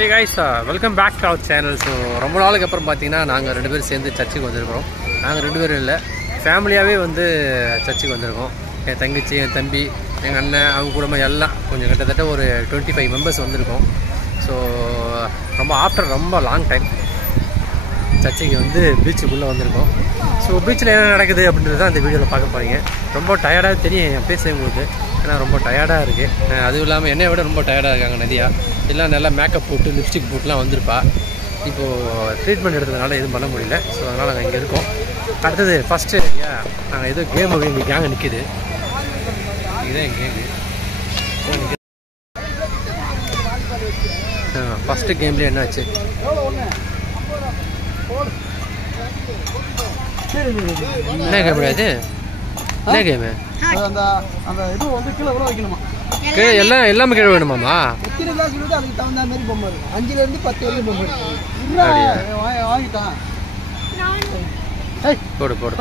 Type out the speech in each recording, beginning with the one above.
Hey guys, welcome back to our channel. So ரொம்ப நாளுக்கு அப்புறம் பார்த்தீங்கன்னா நாங்கள் 2 பேரும் சேர்ந்து சர்ச்சுக்கு வந்திருக்கிறோம். நாங்கள் 2 பேரும் இல்லை, ஃபேமிலியாகவே வந்து சர்ச்சுக்கு வந்திருக்கோம். என் தங்கச்சி, என் தம்பி, எங்கள் அண்ணன், அவங்க குடும்பம் எல்லாம் கொஞ்சம் கிட்டத்தட்ட ஒரு 25 மெம்பர்ஸ் வந்திருக்கோம். ஸோ ரொம்ப லாங் டைம் சர்ச்சைக்கு வந்து பீச்சுக்குள்ளே வந்திருக்கோம். ஸோ பீச்சில் என்ன நடக்குது அப்படின்றது தான் இந்த வீடியோவில் பார்க்க போகிறீங்க. ரொம்ப டயர்டாக தெரியும் என் பேச உங்களுக்கு, ஏன்னா ரொம்ப டயர்டாக இருக்குது. அதுவும் இல்லாமல் என்னை விட ரொம்ப டயர்டாக இருக்காங்க நதியா. எல்லாம் நல்லா மேக்கப் போட்டு லிப்ஸ்டிக் போட்டுலாம் வந்திருப்பா. இப்போது ட்ரீட்மெண்ட் எடுத்ததுனால எதுவும் பண்ண முடியல. ஸோ அதனால் நாங்கள் இங்கே இருக்கோம். அடுத்தது ஃபஸ்ட்டு நாங்கள் ஏதோ கேம் எங்கள் கேங்க நிற்கிது. இதுதான் என் கேமு. ஃபஸ்ட்டு கேம்லேயே என்னாச்சு? என்ன கேம் கிடையாது? என்ன கேமு? எல்லாமே கீழே வேணுமாமா? போடு போடு.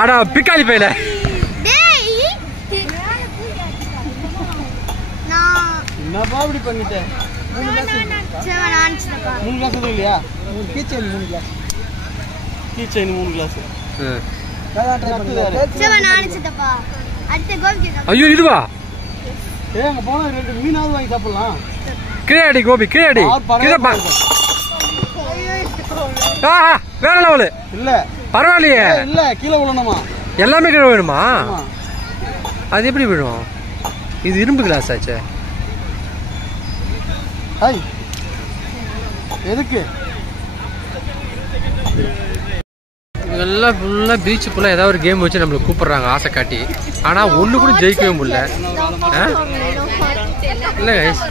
ஆடா பிக்காளி பையில என்னப்பா இப்படி பண்ணிட்டேன்? 3 கிளாஸ் இல்லையா? Keychain 3 class. ஐயோ இதுவா? அங்க போனா 2 மீனாவது வாங்கி சாப்பிடலாம். கிரேடி கோபி கிரேடி வேற லெவலு இல்ல பரவாயில்லையே. இல்ல கீழே விழணுமா? எல்லாமே கீழே வேணுமா? அது எப்படி விழும்? இது இரும்பு கிளாஸ் ஆச்சு. எதுக்கு இதெல்லாம் ஃபுல்லாக பீச்சுக்குள்ளே ஏதாவது ஒரு கேம் வச்சு நம்மளை கூப்பிட்றாங்க ஆசை காட்டி. ஆனால் ஒன்று கூட ஜெயிக்கவே முடியல. இல்லை கைஸ்,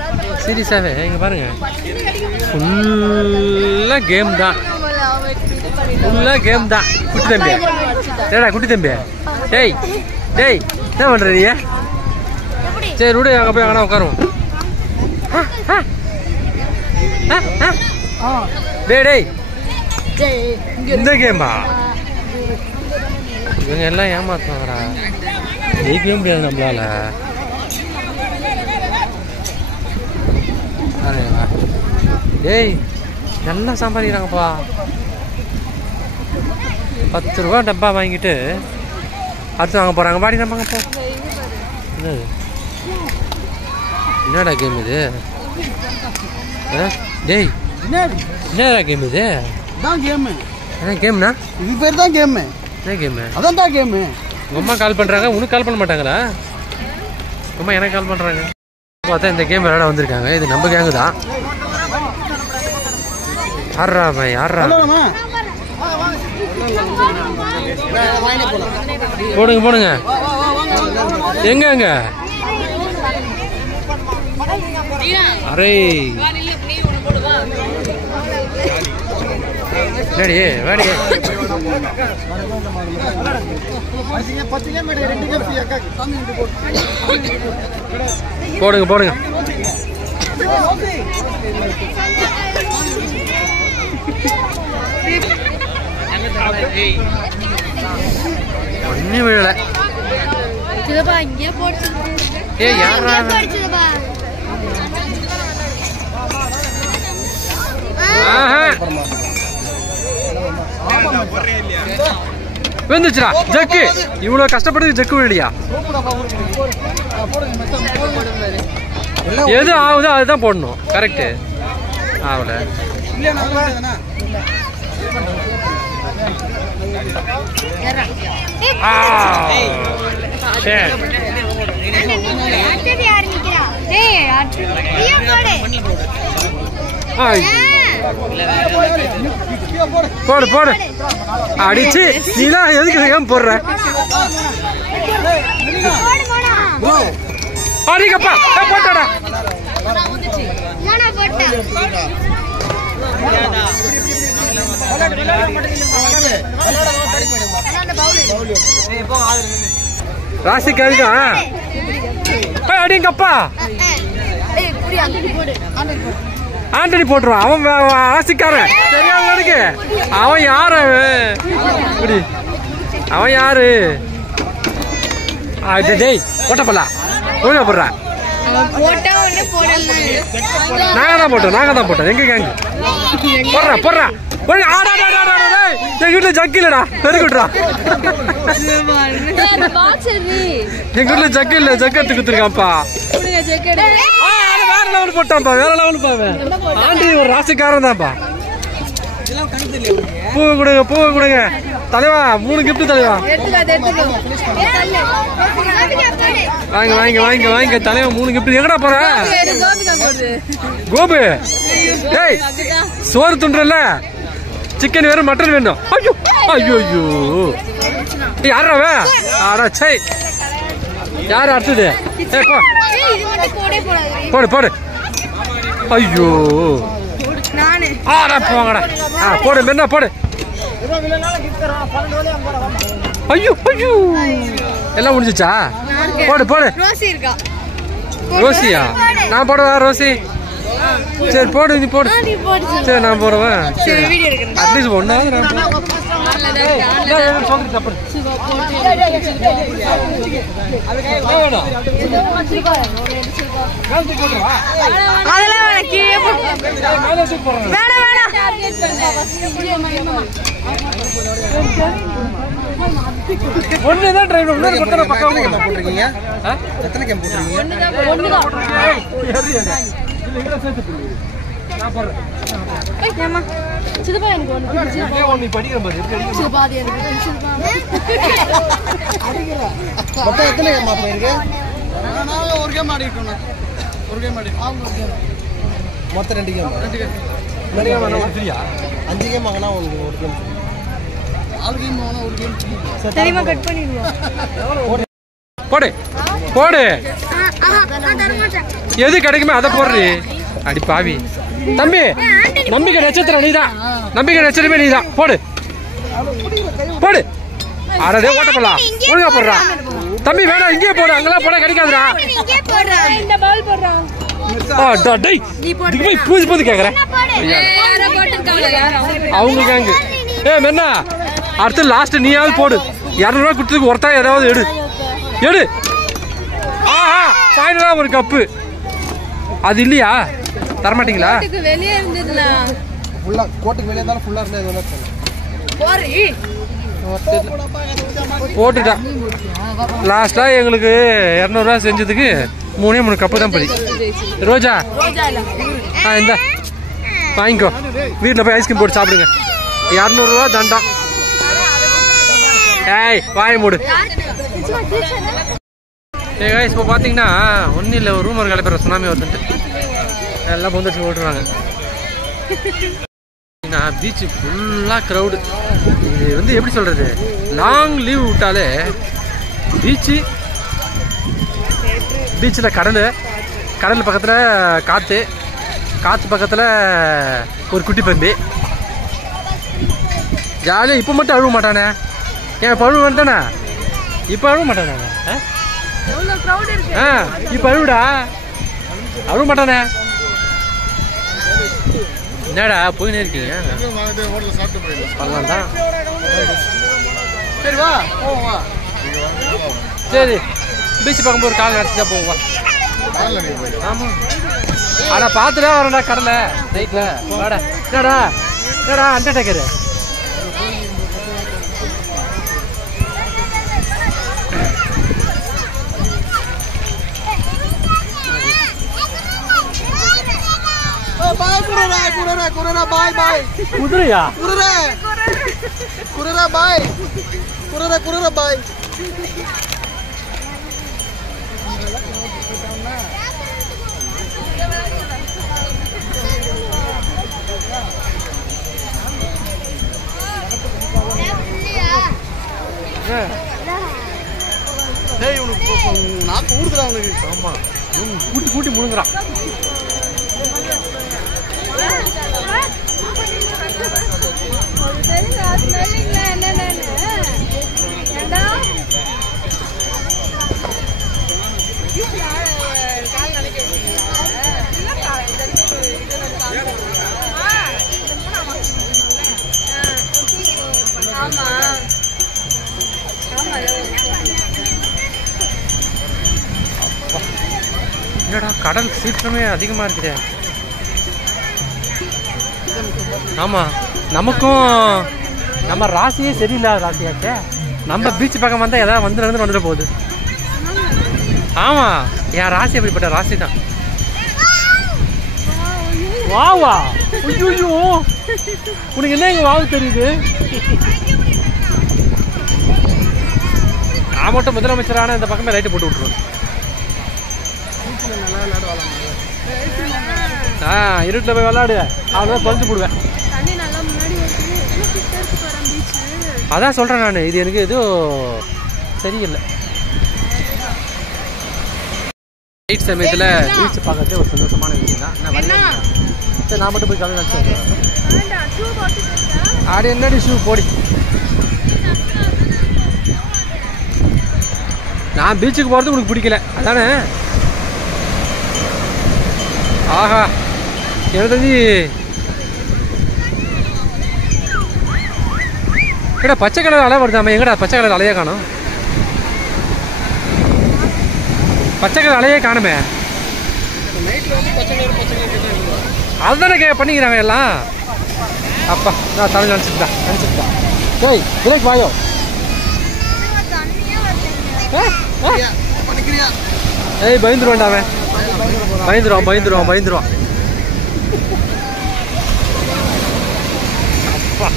சீரியஸாகவே இங்கே பாருங்கள், ஃபுல்லாக கேம் தான். குட்டி தம்பி ஏடா குட்டி தம்பி, டேய் டேய் என்ன பண்ணுறீங்க? சரி விடு, அங்கே போய் அங்கே உட்காருவோம். டேய் டேய் இந்த கேமா? இவங்க எல்லாம் ஏமாத்துவாங்கடா, ஜெயிக்கவே முடியாது நம்மளால. டேய் நல்லா சம்பாதிக்கிறாங்கப்பா. 10 ரூபா டப்பா வாங்கிட்டு அடுத்து வாங்க போகிறாங்க. பாடி நம்ம போ. என்னடா கேம் இது? டேய் என்னடா கேம் இது? என்ன கேம்னா? இது பேர் தான் கேம். என்ன கேமு? அதான் தான் கேமு. உங்கள் அம்மா கால் பண்ணுறாங்க, உனக்கு கால் பண்ண மாட்டாங்களா? அம்மா எனக்கு கால் பண்ணுறாங்க. பார்த்தா இந்த கேம் விளையாட வந்திருக்காங்க. இது நம்ம கேங்கு தான். யாரா பை யாரா? போடுங்க போடுங்க. எங்க அரே வாடி வாடி. போடுங்க போடுங்க. ஒன்னும் விழல. ஏய் யாரா? வந்துச்சுடா ஜக்கு. இவ்வளவு கஷ்டப்பட்டு ஜக்கு விழியா? எது ஆகுதோ அதுதான் போடணும். கரெக்ட் ஆகல. போடு போடு அடிச்சு. நீலாம் எதுக்கு ஏன் போடுற? அடிக்கப்பா போட்டாடா. ராசிக்கு அதுதான் அடிங்கப்பா. ஆண்டனி போட்டுருவான். அவன் ஆசிக்காரன் தெரியாம இருக்கு. அவன் யாரு? அவன் யாரு? டேய் ஓட்டப்பலா ஒழுங்கா போடுறா. நாங்க தான் போட்டோம். எங்க கேங்க போடுறா. எங்க வீட்டுல ஜக்கு இல்லடா, பெருக்குட்றா. எங்க வீட்டுல ஜக்கு இல்ல, ஜக்கு எடுத்து குத்துருக்காப்பா. வேற லெவல் போட்டான்ப்பா, வேற லெவல் பாவே. ஆண்டி ஒரு ராசிக்காரன் தான்ப்பா. பூவை கொடுங்க தலைவா. 3 கிஃப்ட் தலைவா. வாங்க தலைவா. 3 கிஃப்ட். எங்கடா போற கோபு? ஏய் சோறு துண்டுறல, சிக்கன் வேற மட்டன் வேணும். ஐயோ யாரா சை யாரு அடுத்தது? போடு. ஐயோ போங்கடா. போடு மென்னா போடு. ஐயோ எல்லாம் முடிஞ்சிச்சா? போடு. ரோசியா? நான் போடுவா ரோசி. சரி போடு, நீ போடு. சரி நான் போடுவேன். அட்லீஸ்ட் ஒன்னாவது ஒண்ணுதான் ட்ரை போட்டுருக்கீங்க. எத்தனை கேம் போட்டுருக்கீங்க? மொத்தம் 2 கேம். 5 கேம் வாங்கினா உங்களுக்கு 1 கேம். 4 கேம் வாங்கினா 1 கேம். தெரியுமா? கட் பண்ணிடுவோம். போடு. எது கிடைக்குமே அதை போடுறி. அடி பாவி தம்பி. நம்பிக்கை நட்சத்திரம் நீதான். நம்பிக்கை நட்சத்திரமே நீதான். போடு. அடடே ஓட்ட போடலாம். ஒழுங்கா போடுறா தம்பி. வேணாம் இங்கே போடு. அங்கெல்லாம் போட கிடைக்காதுடா. பூஜை கேக்குறேன் அவங்க கேங்கு. மென்னா அடுத்து லாஸ்ட் நீயாவது போடு. 200 ரூபாய் கொடுத்ததுக்கு ஒருத்தா ஏதாவது எடு. ஆஹா ஃபைனலா ஒரு கப்பு. அது இல்லையா? தரமாட்டீங்களா? போட்டுட்டா. லாஸ்டா எங்களுக்கு 200 ரூபாய் செஞ்சதுக்கு 3 கப்பு தான் படி. ரோஜா இந்த வாங்கிக்கோ. வீட்டில் போய் ஐஸ்கிரீம் போட்டு சாப்பிடுங்க. 200 ரூபா தண்டம். ஏய் வாய் மூடு. இப்போ பார்த்தீங்கன்னா ஒன்றும் இல்லை, ஒரு ரூமர் கிளப்பிடுற சுனாமி வருதுன்ட்டு எல்லாம் பொந்துட்டு ஓட்டுருவாங்க. பீச்சு ஃபுல்லாக க்ரௌடு. இது வந்து எப்படி சொல்கிறது, லாங் லீவ் விட்டாலே பீச்சில் கடல் பக்கத்தில் காற்று பக்கத்தில் ஒரு குட்டி பம்பி ஜாலியாக. இப்போ மட்டும் அழுவ மாட்டானே. ஏன் பழுவ வந்துட்டானே? இப்போ அழுவ மாட்டானே. இப்போ அழுவுடா. அழுவ மாட்டானே. என்னடா போயினே இருக்கீங்க? தான் சரி வா போவா. சரி பீச் பார்க்கும்போது ஒரு கால் அடிச்சுட்டா போவா. ஆமாம் ஆனா பார்த்துட்டா வரேன்டா கடலை நைட்டில். வாடா என்னடா அண்டர்டேக்கரு. குதிரையா? குதிரை பாய். நாக்கு ஊடுதுடா அவனுக்கு. ஆமா கூட்டி முழுங்குறான். என்னடா கடல் சீற்றமே அதிகமாக இருக்குதே. ஆமாம், நமக்கும் நம்ம ராசியே சரியில்லாத ராசியாச்சே. நம்ம பீச் பக்கம் வந்தால் எதாவது வந்துட போகுது. ஆமாம், என் ராசி அப்படிப்பட்ட ராசி தான். வாவா, ஐயோ உனக்கு என்ன எங்க வாவு தெரியுது? நான் மட்டும் முதலமைச்சரான இந்த பக்கமே லைட்டு போட்டு விட்டுருவேன். இருட்டில் போய் விளாடு, அவ்வளோதான் தொலைஞ்சு போடுவேன். அதான் சொல்கிறேன் நான், இது எனக்கு எதுவும் சரியில்லை. நைட் சமயத்தில் பீச் பார்க்கறது ஒரு சந்தோஷமான விஷயம் தான். சரி, நான் மட்டும் போய் கலந்து வச்சேன். ஆடி என்னடி ஷூ போடி. நான் பீச்சுக்கு போகிறது உனக்கு பிடிக்கல அதானே? ஆஹா, எனக்கு தெரிஞ்சு எங்கடா பச்சை கலர் அலை வருதாம? எங்கடா பச்சை கலர் அலையே காணும்? பச்சை கலர் அலையே காணுமே. அதுதானே பண்ணிக்கிறாங்க எல்லாம். அப்பா, நான் தமிழ் நினச்சிட்டேன். டேய் விலைக்கு வாயோ. ஏய் பயந்துருவான்டா அவன். பயந்துருவான். அப்பா,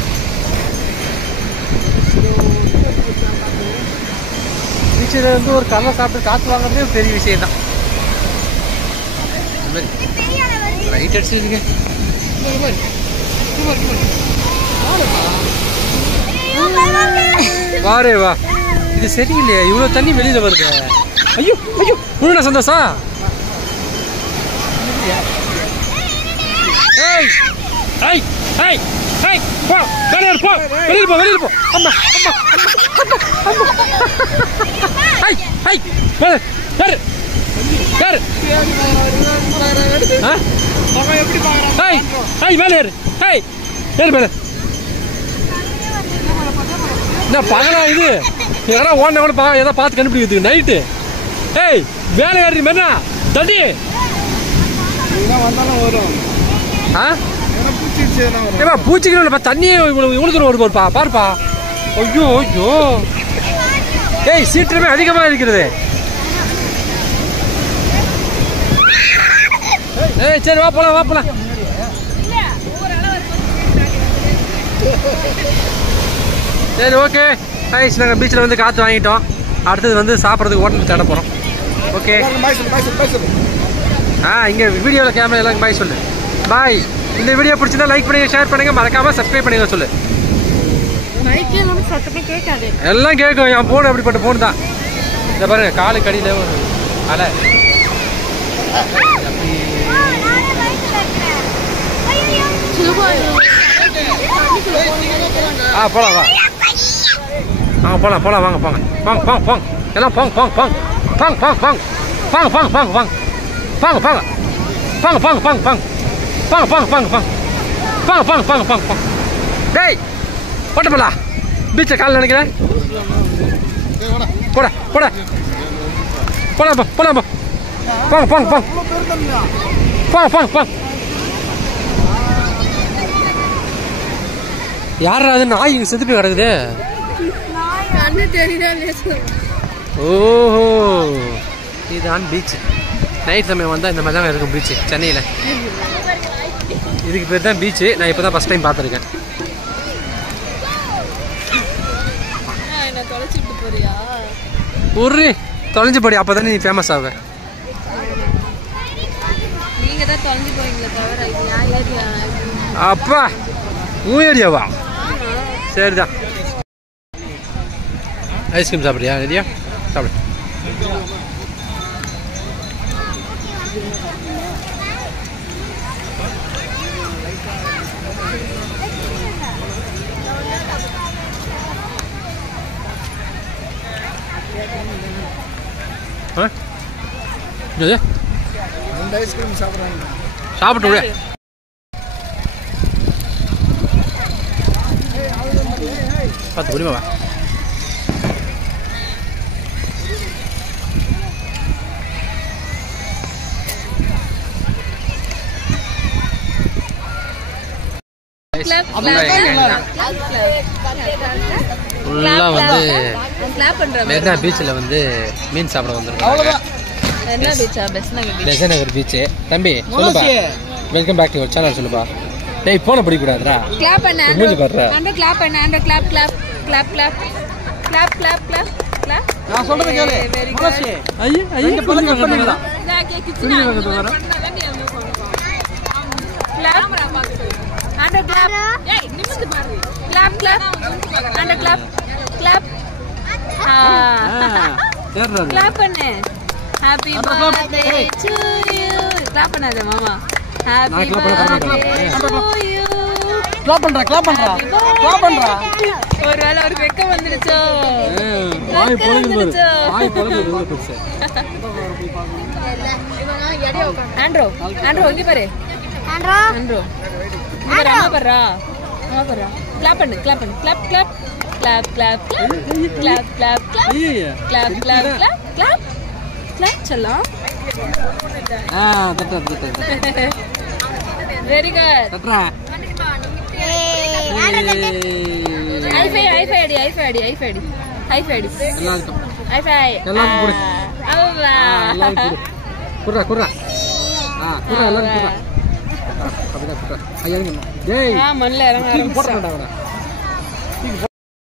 பீச்சில் இருந்து ஒரு கடலை சாப்பிட்டு காற்று வாங்குறதே ஒரு பெரிய விஷயம் தான். லைட் அடிச்சிருக்கீங்க வாரே வா. இது சரியில்லையா? இவ்வளோ தண்ணி வெளியில் வருது. ஐயோ உள்ள சந்தோஷம். வெளியில் போ. அம்மா என்ன பகலா இது? எங்கன்னா ஓடன கூட ஏதோ பார்த்து கண்டுபிடிக்கிறதுக்கு நைட்டு. ஏய் வேலை ஏறி மேனா தண்ணி பூச்சிக்கணும். தண்ணியே இவ்வளோ தூரம் வருது பாருப்பா. ஐயோ ஏய் சீற்றமே அதிகமாக இருக்கிறது. ஏய் சரி வா போலாம். சரி ஓகே ஐஸ், நாங்கள் பீச்சில் வந்து காற்று வாங்கிட்டோம். அடுத்தது வந்து சாப்பிட்றதுக்கு ஹோட்டலுக்கு தேட போகிறோம். ஓகே இங்கே வீடியோவில் கேமரா எல்லாம் பாய் சொல்லு. பாய். இந்த வீடியோ பிடிச்சிருந்தா லைக் பண்ணுங்கள், ஷேர் பண்ணுங்கள், மறக்காமல் சப்ஸ்கிரைப் பண்ணுங்க சொல்லு. எல்லாம் கேட்கும். என் ஃபோன் அப்படிப்பட்ட ஃபோன் தான். இதை பாருங்க, காலு கடியில் ஒரு அலை. போலாம் வா. போலாம் வாங்க போங்க எல்லாம் போங்க. டேய் போட்டு போலாம். பீச்சை காலில் நினைக்கிறேன். போங்க. யாரா அது? நாய் இங்கே செத்து போய் கிடக்குது. ஓஹோ, இதுதான் பீச். நைட் சமயம் வந்தால் இந்த மாதிரி தான் இருக்கும் பீச்சு சென்னையில். இதுக்கு பேர் தான் பீச்சு. நான் இப்போ தான் ஃபஸ்ட் டைம் பார்த்துருக்கேன். ஒரு தொலைஞ்சு போடி, அப்போ தானே நீ ஃபேமஸ் ஆக. அப்பா உன் ஏரியாவா? சரிதான். ஐஸ்கிரீம் சாப்பிட்றியா? ரெடியா சாப்பிடு. ஐஸ்கிரீம் சாப்பிட்றாங்க. சாப்பிட்டு விட. பார்த்து புரியுமா? ஃபுல்லாக வந்து மெரினா பீச்சில் வந்து மீன் சாப்பிட வந்துருக்கோம். பெசன்ட் நகர் பீச்சு. தம்பி சொல்லுப்பா, welcome back to your channel. சொல்லுப்பா. டேய் போன பிடிக்கூடாதுடா. கிளாப் பண்ணு. மூஞ்சி பாருடா. அந்த கிளாப் பண்ணு. அந்த clap clap clap clap clap clap clap clap. நான் சொல்றது கேளு. மனசு. ஐயா ஐயா பல்ல கட் பண்ணீங்களா? துணி வைக்கிறது வர. கிளாப். அந்த கிளாப். ஏய் நிமிந்து பாரு. Clap clap. அந்த கிளாப் கிளாப். கிளாப் பண்ணு. Happy birthday to you. Clap பண்ணாத மாமா. Happy birthday to you. Clap பண்றா. கிளாப் பண்றா. கிளாப் பண்றா. ஒருவேளை ஒரு வெக்கம் வந்துருச்சோ. வாய் பொளக்குது. வாய் பொளக்குது பெருசு. ஆண்ட்ரோ ஆண்ட்ரோ இங்க பாரு. ஆண்ட்ரோ ஆண்ட்ரோ இங்க பாரு. அங்க பாரு. கிளாப் பண்ணு. கிளாப் பண்ணு. Clap clap clap clap clap clap clap clap clap clap clap clap clap செல்லம். தட்டா தட்டா. Very good. தட்டா. ஹைஃபை ஹைஃபை அடி. ஹைஃபை அடி. ஹைஃபை அடி. ஹைஃபை அடி. எல்லாருக்கும் ஹைஃபை. எல்லாரும் கொடு. அவ்வா. எல்லாரும் கொடு. குர்ரா குர்ரா. குர்ரா எல்லாரும் குர்ரா. அப்படியே குர்ரா. ஐயா டேய். மண்ல இறங்க போடுறடா அவன.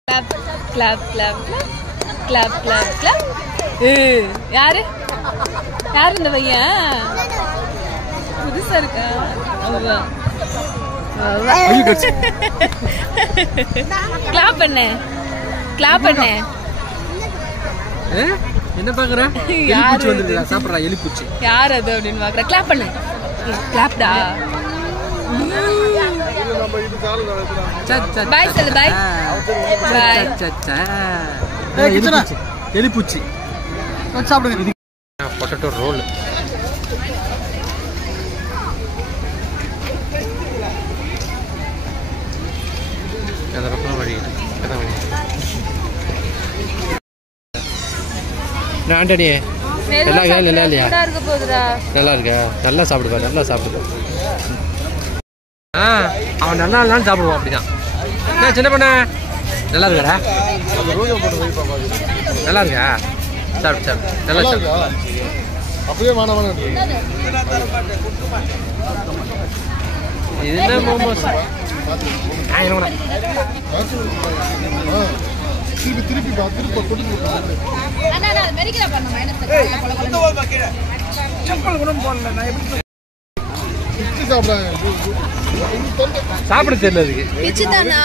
Clap clap clap clap clap clap. யாரு யாரு இந்த பையன்? புதுசா இருக்கா? கிளாப் பண்ணு. கிளாப் பண்ணு. என்ன பாக்குற? எலிப்பூச்சி வந்துருக்குடா. சாப்பிடுறா எலிப்பூச்சி. யார் அது அப்படின்னு பாக்குற? கிளாப் பண்ணு. கிளாப்டா. பாய் சொல்லு. பாய் பாய். எலிப்பூச்சி சாப்பிடுங்க. Potato roll. அந்த பக்கம் வழி. ஆண்டனி நல்லா நல்லா இல்லையா? நல்லா இருக்கா? நல்லா சாப்பிடுவா. நல்லா சாப்பிடுவா. அவன் நல்லா இல்லைன்னு சாப்பிடுவான். அப்படிதான். என்ன சின்ன பண்ண நல்லா இருக்காடா? நல்லா இருக்கா? சாப்பிடு சாப்பிடு. நல்லா சாப்பிடு. அப்படியே வேணாம். இது என்ன மோமோஸ்? திருப்பி திருப்பி சாப்பிட தெரியல. அதுக்கு பிச்சு தானா?